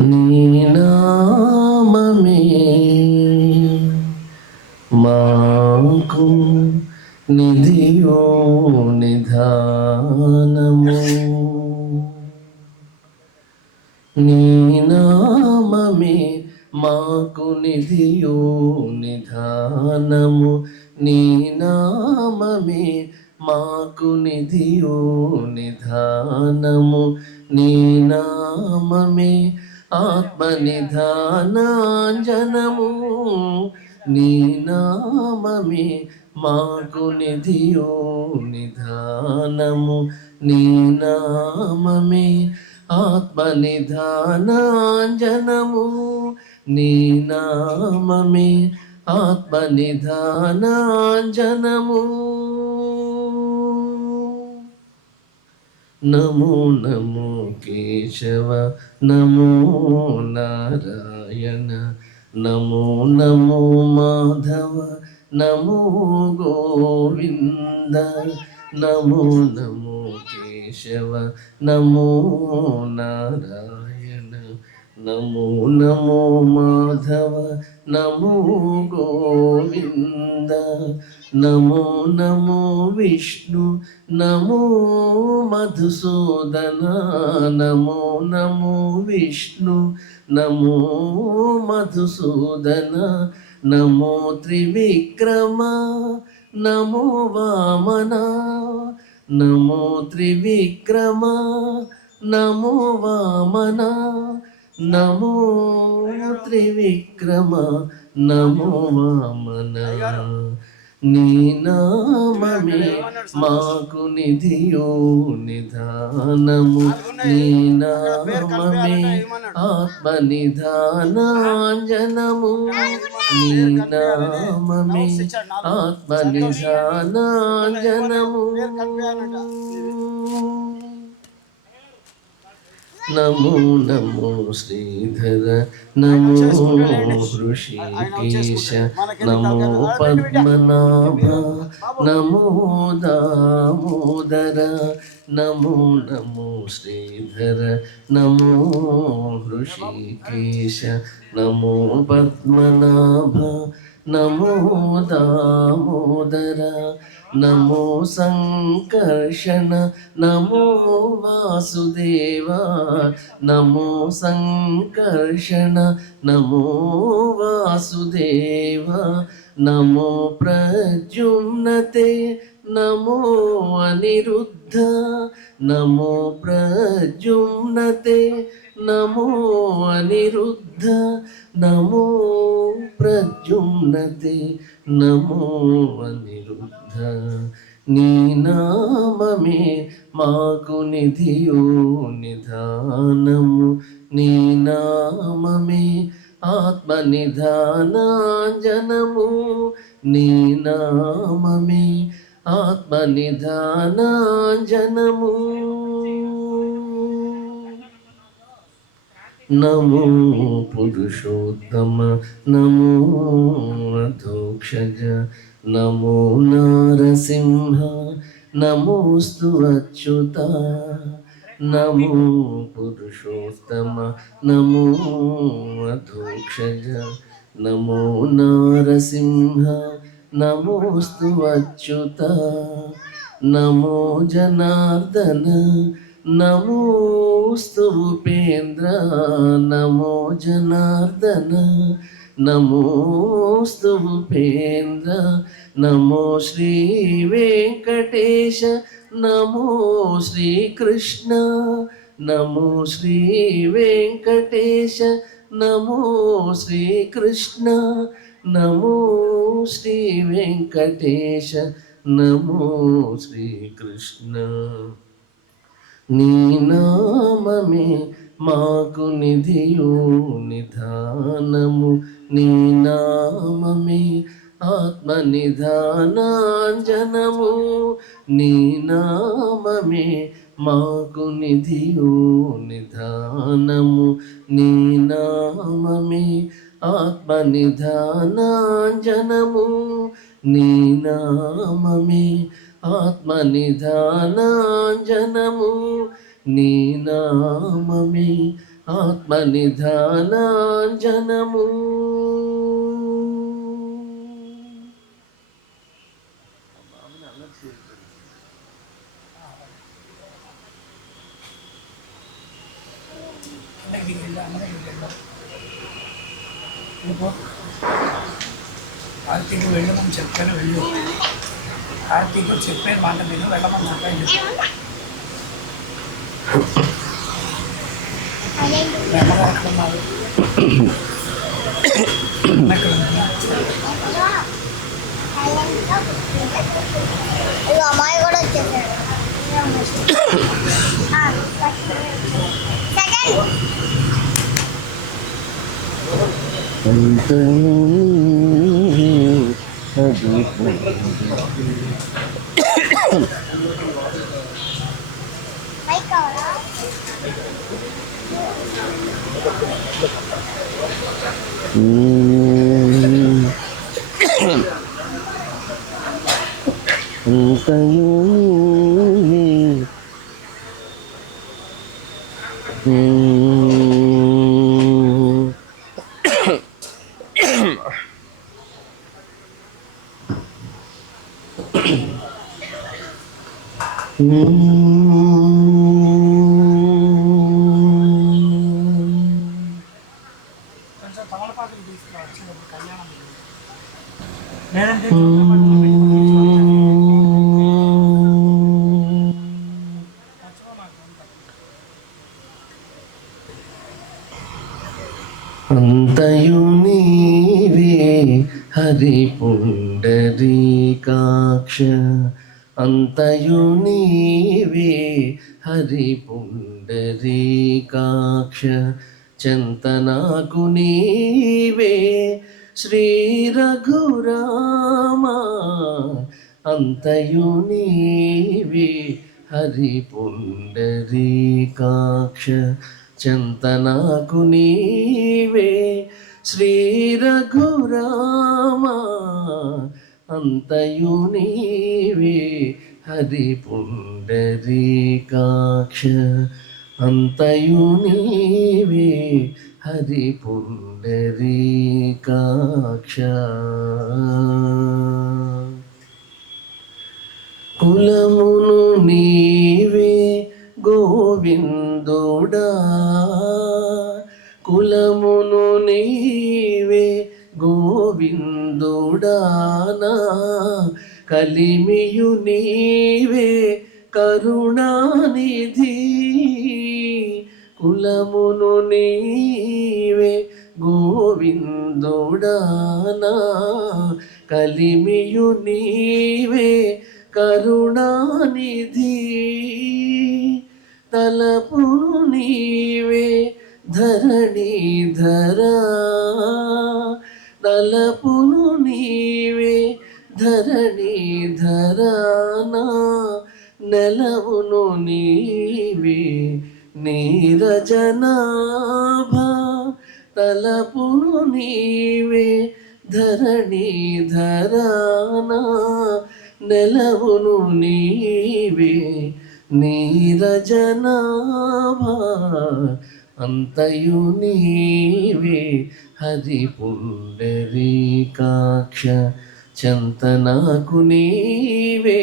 నీ నామమే మాకు నిధియో నిధానము. నీ నామమే మాకు నిధియో నిధానము. నీ నామమే మాకు నిధియో నిధానము. నీ నామమే ఆత్మనిధానాంజనము. నీ నామమే మాకు నిధియో నిధానము. నీ నామమే ఆత్మనిధానాంజనము. నీ నామమే ఆత్మనిధానాంజనము. నమో నమో కేశవ నమో నారాయణ నమో నమో మాధవ నమో గోవింద. నమో నమో కేశవ నమో నారాయణ నమో నమో మాధవ నమో గోవింద. నమో నమో విష్ణు నమో మధుసూదన. నమో నమో విష్ణు నమో మధుసూదన. నమో త్రివిక్రమ నమో వామన. నమో త్రివిక్రమ నమో వామన. నమో త్రివిక్రమ నమో వామన. నీ నామమే మాకు నిధియో నిధానము. నీ నామమే ఆత్మనిధానాంజనము. నీ నామమే ఆత్మనిధానాంజనము. నమో నమో శ్రీధర నమో హృషికేశ నమో పద్మనాభ నమో దామోదర. నమో నమో శ్రీధర నమో హృషికేశ నమో పద్మనాభ నమో దామోదర. నమో సంకర్షణ నమో వాసుదేవ. నమో సంకర్షణ నమో వాసుదేవ. నమో ప్రద్యుమ్నతే నమో అనిరుద్ధ. నమో ప్రద్యుమ్నతే నమో అనిరుద్ధ. నమో ప్రద్యుమ్నతే నమో అనిరుద్ధ. నీ నామమే మాకు నిధియో నిధానము. నీ నామమే ఆత్మనిధానాంజనము. నీ నామమే ఆత్మనిధానాంజనము. నమో పురుషోత్తమ నమో అధోక్షజ నమో నారసింహ నమోస్తు అచ్యుత. నమో పురుషోత్తమ నమో అధోక్షజ నమో నారసింహ నమోస్తు అచ్యుత. నమో జనార్దన నమోస్తు ఉపేంద్ర. నమో జనార్దన నమోస్తు ఉపేంద్ర. నమో శ్రీ వెంకటేశ నమో శ్రీకృష్ణ. నమో శ్రీ వెంకటేశ నమో శ్రీకృష్ణ. నమో శ్రీ వెంకటేశ నమో శ్రీకృష్ణ. నీ నామమే మాకు నిధియో నిధానము. నీ నామమే ఆత్మనిధానాంజనము. నీ నామమే మాకు నిధియో నిధానము. నీ నామమే ఆత్మనిధానాంజనము. నీ నామమే ఆత్మనిధానాంజనము. నీ నామమే ఆత్మనిధానాంజనము కార్తీక్ వెళ్ళమని చెప్పాను, వెళ్ళు. కార్తీక్ చెప్పే మాట నేను వెళ్ళమని చెప్పాను. ఎక్కడున్నారు? అమ్మాయి కూడా వచ్చేసాడు. కొంచెం తమలపాకులు తీసుకురావచ్చు కళ్యాణం లేదంటే అంతయు నీవే హరి పుండరీకాక్ష, అంతయు నీవే హరి పుండరీకాక్ష, చింతనాకు నీవే శ్రీ రఘురామా, అంతయు నీవే హరి పుండరీకాక్ష, చింతనాకు నీవే శ్రీ రఘురామా, అంతయు నీవే హరి పుండరీకాక్ష, అంతయు నీవే హరి పుండరీకాక్ష. కులమును నీవే గోవిందుడా, కులమును నీవే గోవిందుడానా, కలిమియు నీవే కరుణానిధి, కులమును నీవే గోవిందుడానా, కలిమియు నీవే కరుణానిధి, తలపును నీవే ధరణీధరా, తలపును నీవే ధరణీధరానా, నెలవును నీవే నీరజనాభా, తలపును నీవే ధరణీధరానా, నెలవును నీవే నీరజనాభా, అంతయు నీవే హరి పుండరీకాక్ష, చింతనాకు నీవే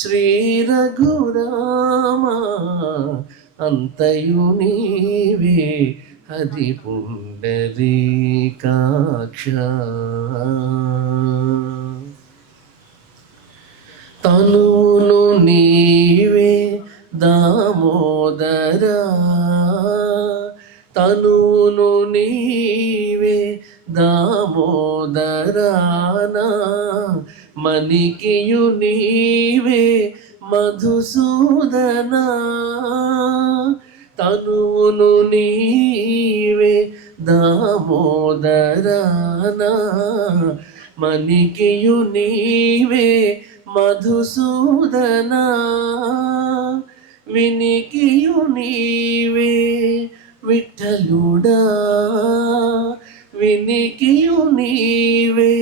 శ్రీ రఘురామా, అంతయు నీవే హరి పుండరీకాక్ష. తనువును నీవే దామోదరా, తనువును నీవే దామోదరానా, మణికియు నీవే మధుసూదనా, తనువును నీవే దామోదరానా, మణికియు నీవే మధుసూదనా, వినికియు నీవే విఠలుడా, వినికియు నీవే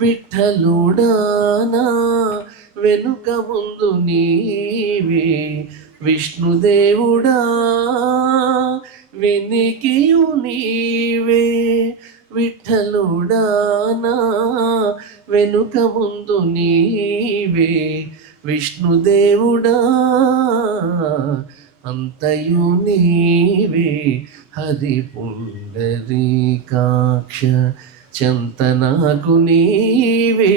విఠలుడానా, వెనుక ముందు నీవే విష్ణుదేవుడా, వెనికియు నీవే విఠలుడానా వెనుక ముందు నీవే విష్ణుదేవుడా అంతయు నీవే హరి పుండరీకాక్ష చంతనాకు నీవే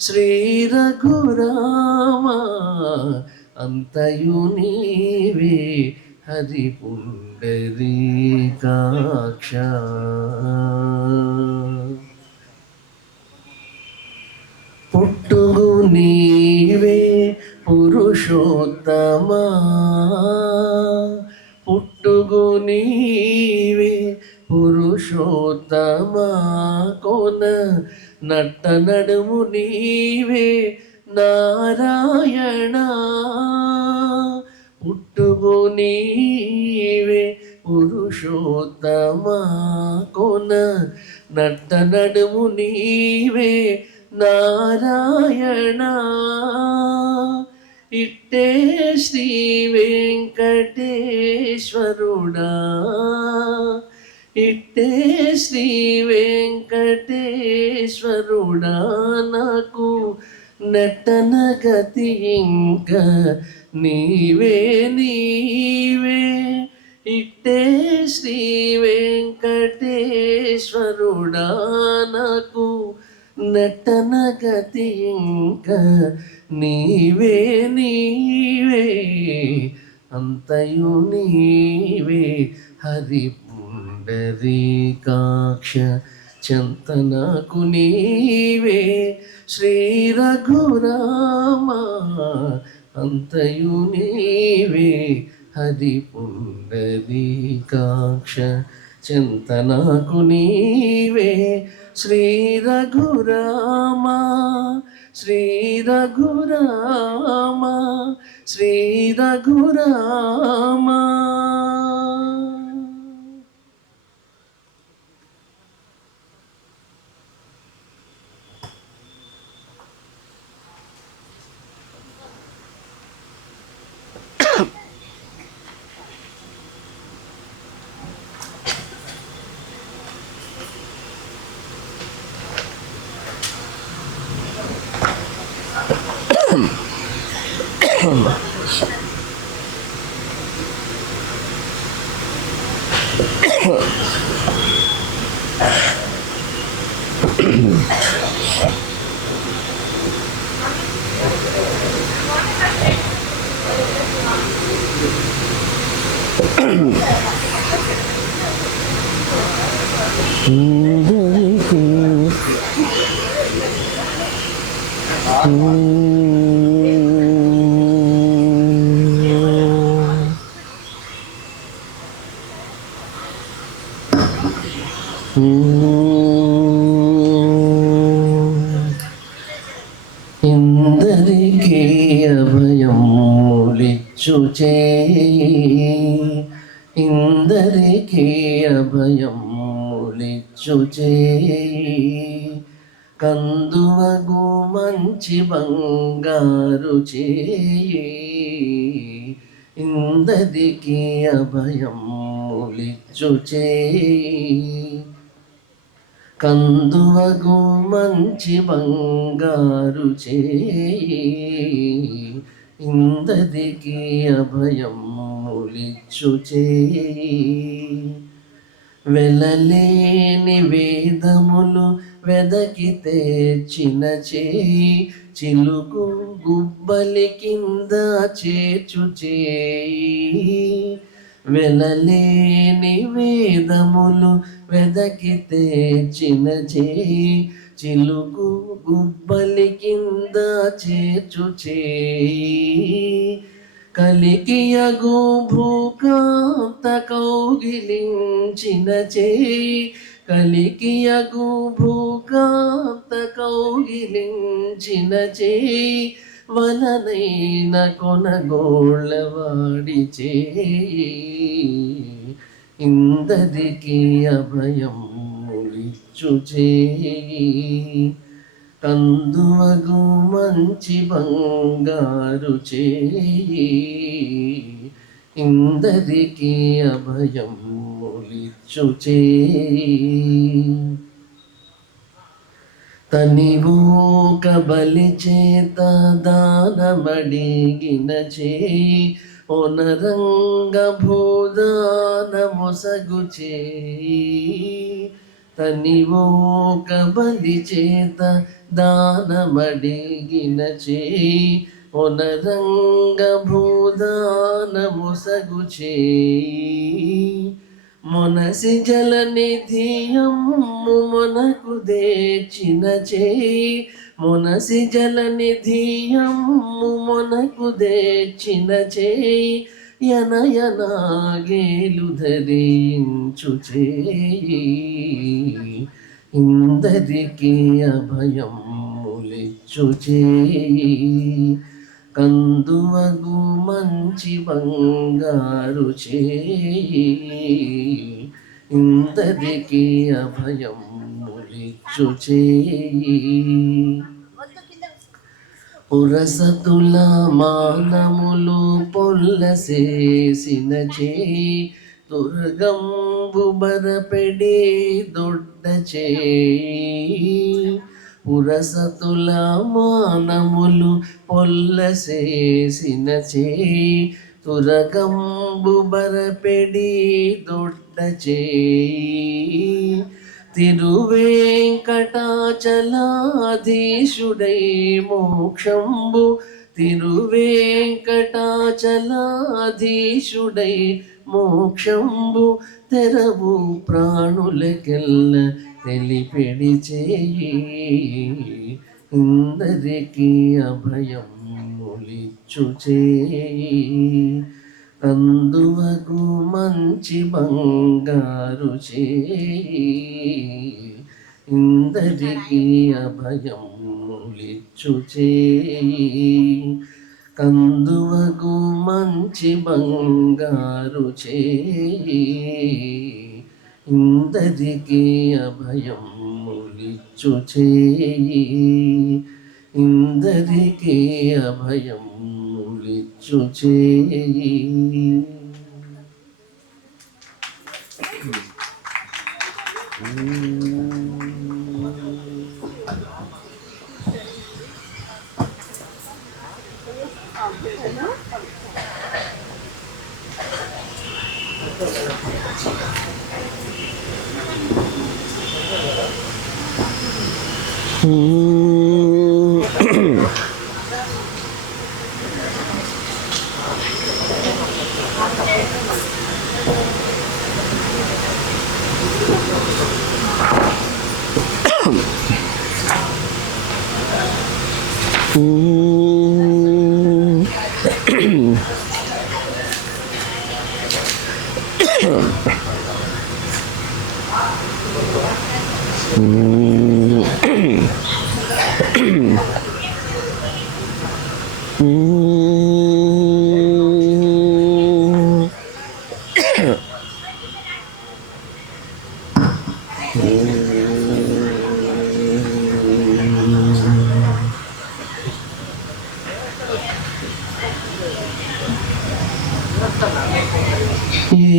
శ్రీ రఘురామ అంతయు నీవే హరి పుండరీకాక్ష. పుట్టుగు నీవే పురుషోత్తమా పుట్టుగు నీవే పురుషోత్తమా కోన నట్ట నడుము నీవే నారాయణ పుట్టుగు నీవే పురుషోత్తమా కోన నట్ట నడుము నీవే నారాయణ ఇట్టే శ్రీ వెంకటేశ్వరుడా ఇట్టే శ్రీ వెంకటేశ్వరుడా నాకు నటన గతి ఇంక నీవే నీవే ఇట్టే శ్రీ వెంకటేశ్వరుడా నాకు నటన గతి ఇంక నీవే నీవే అంతయు నీవే హరి పుండరీకాక్ష చంతనకు నీవే శ్రీ రఘురామ అంతయు నీవే హరి పుండరీకాక్ష చింతనకు నీవే శ్రీ రఘురామ శ్రీ రఘురామ శ్రీ రఘురామ. ఇందరికీ అభయములిచ్చు చేయి ఇందరికీ అభయములిచ్చు చేయి కందువగు మంచి బంగారు చేయి ఇందరికీ అభయములిచ్చు చేయి కందువగు మంచి బంగారు చేయి ఇందరికి అభయములిచ్చు చేయి వెలలేని వేదములు వెదకి తెచ్చిన చేయి చిలుకు గుబ్బలి కింద చేర్చు చేయి వెలలేని వేదములు వెదకి తెచ్చిన చేయి చిలుకు గుబ్బలి కింద చేర్చు చేయి కలికియగు భూకాంత కౌగిలించిన చేయి కలికియగు భూకాంత కౌగిలించిన చేయి వలనైన కొనగోళ్ళవాడి చేయి ఇందరికి అభయములిచ్చు చేయి కందువగు మంచి బంగారు చేయి ఇందరికి అభయం ములిచ్చు చేయి తనివు కబలి చేత దానమడిగిన చేయి ఓనరంగ భూదాన మొసగు చేయి తనివు కబలి చేత దానమడిగిన చేయి ఓనరంగ భూదాన మొసగు చేయి మొనసి జలనిధియమ్ము మొనకు దేచిన చేయి మొనసి జలనిధియమ్ము మొనకు దేచిన చేయి యనయనాగేలు ధరించు చేయి ఇందరికి అభయం ములిచ్చు చేయి కందువగు మంచి బంగారు చేయి ఇందరికి అభయం ములిచ్చు చేయి పురసతుల మానములు పొల్లసేసిన చేయి దుర్గంబు బరపెడి దొడ్డ చేయి పురసతుల మానములు పొల్లసేసిన చేయి తురగంబు బరపెడి దొడ్డ చేయి తిరువేంకటాచలాధీశుడై మోక్షంబు తిరువేంకటాచలాధీశుడై మోక్షంబు తెరవు ప్రాణులకెల్ల తెలిపెడి చేయి ఇందరికి అభయం ములిచ్చు చేయి కందువగు మంచి బంగారు చేయి ఇందరికి అభయం ములిచ్చు చేయి కందువగు మంచి బంగారు చేయి ఇందరికి అభయం ములిచ్చు చేయి ఇందరికి అభయం ములిచ్చు చేయి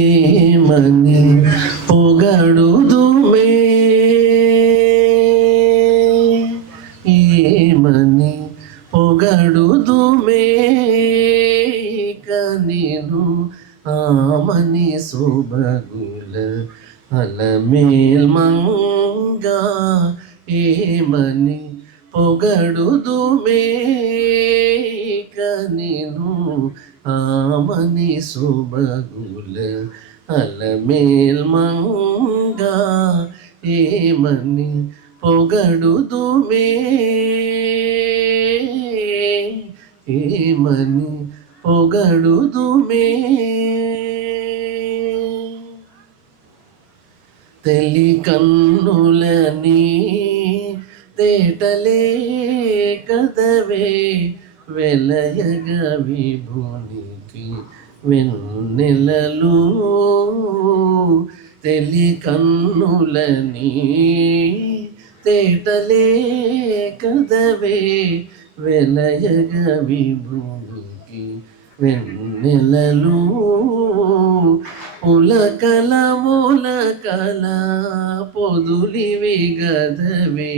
ఏమని పొగడుదుమే ఏమని పొగడుదుమే కనిను ఆమని శుభగుల అలమేల్ మంగా ఏమని పొగడుదుమే కనిను ఆమని శుభగుల అలమేల్ మంగా ఏమని పొగడుదుమే ఏమని పొగడుదుమే తెలి కన్నులని తేటలే కదవే వెలయగ విభునికి వెన్నెలలు తెలి కన్నులని తేటలే కదవే వెలయగ విభునికి వెన్నెలలు పులకల మూలకల పొదులివి గదవే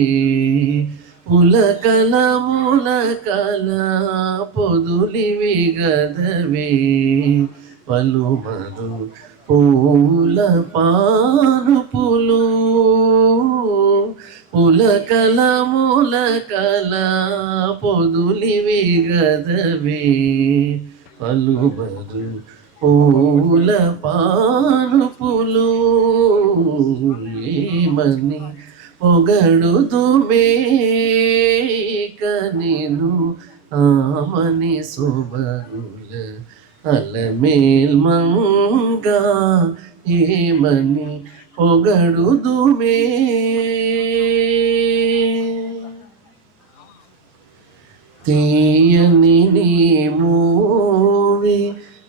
పులకల మూలకల పొదులివి గదవే పలుమరు పూల పానుపులు పులకల మూలకల పొదులివి గదవే పలుమరు పూల పానుపులు ఏమని పొగడుదుమే కనిను ఆమని శోభగుల అలమేల్ మంగా ఏమని పొగడుదుమే తీయని నీ మూవి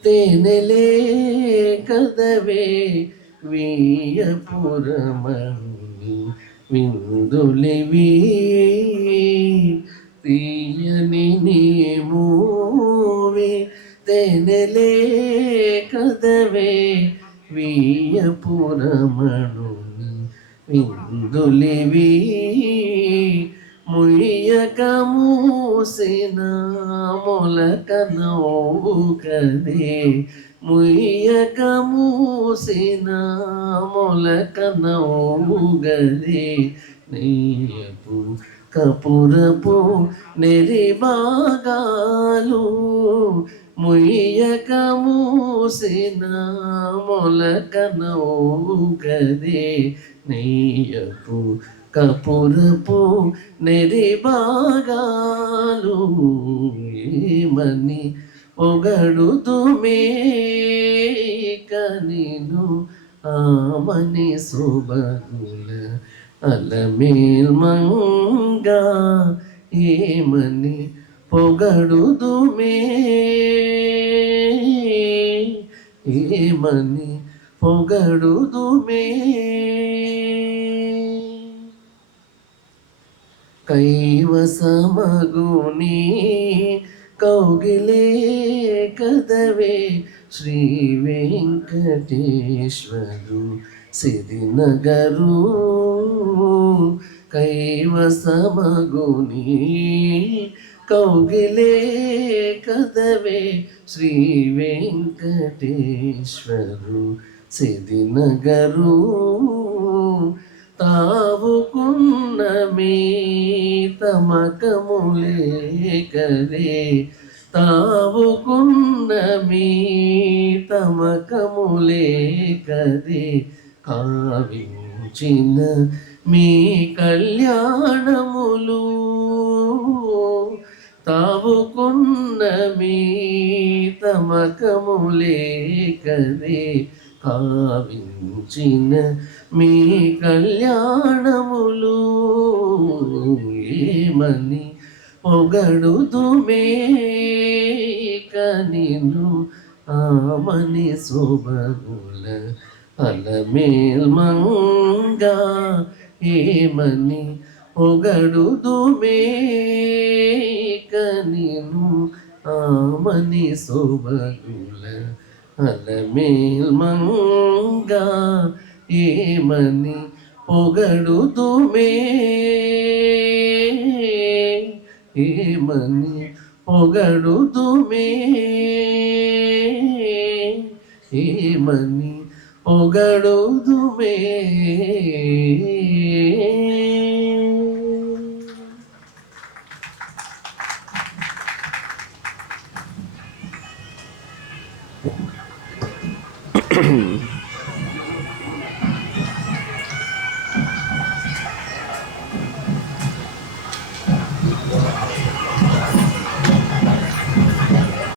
తేనెలే కదవే వీయపురమణి విందులివి తీయని నీ మూవి తేనెలే కదవే వీయపురమణుని విందులివి ముయ్యక మూసిన మొలక నవ్వుకదే ముయ్యక మూసిన మొలక నవ్వుగదే నెయ్యపు కపురపు నెరిబాగాలు ముయ్యక మూసిన మొలక నవ్వుగదే నెయ్యపు కపురపు నెరిబాగాలు ఏమని పొగడుదుమే కనిను ఆమని శోభగుల అలమేల్ మంగా ఏమని పొగడుదుమే ఏమని పొగడుదుమే కైవసమగుని కౌగిలే కదవే శ్రీ వెంకటేశ్వరు సిరినగరు కైవసమగుని కౌగిలే కదవే శ్రీ వెంకటేశ్వరు సిరినగరు తావుకున్న మీ తమకములే కదే తావుకున్న మీ తమకములే కదే కావించిన మీ కళ్యాణములు తావుకున్న మీ తమకములే కదే కావించిన మీ కళ్యాణములు ఏమని పొగడుదుమే కనిను ఆమని శోభగుల అలమేల్ మంగా ఏమని పొగడుదుమే కనిను ఆమని శోభగుల అలమేల్ మంగా ఏమని పొగడుదుమే ఏమని పొగడుదుమే ఏమని పొగడుదుమే.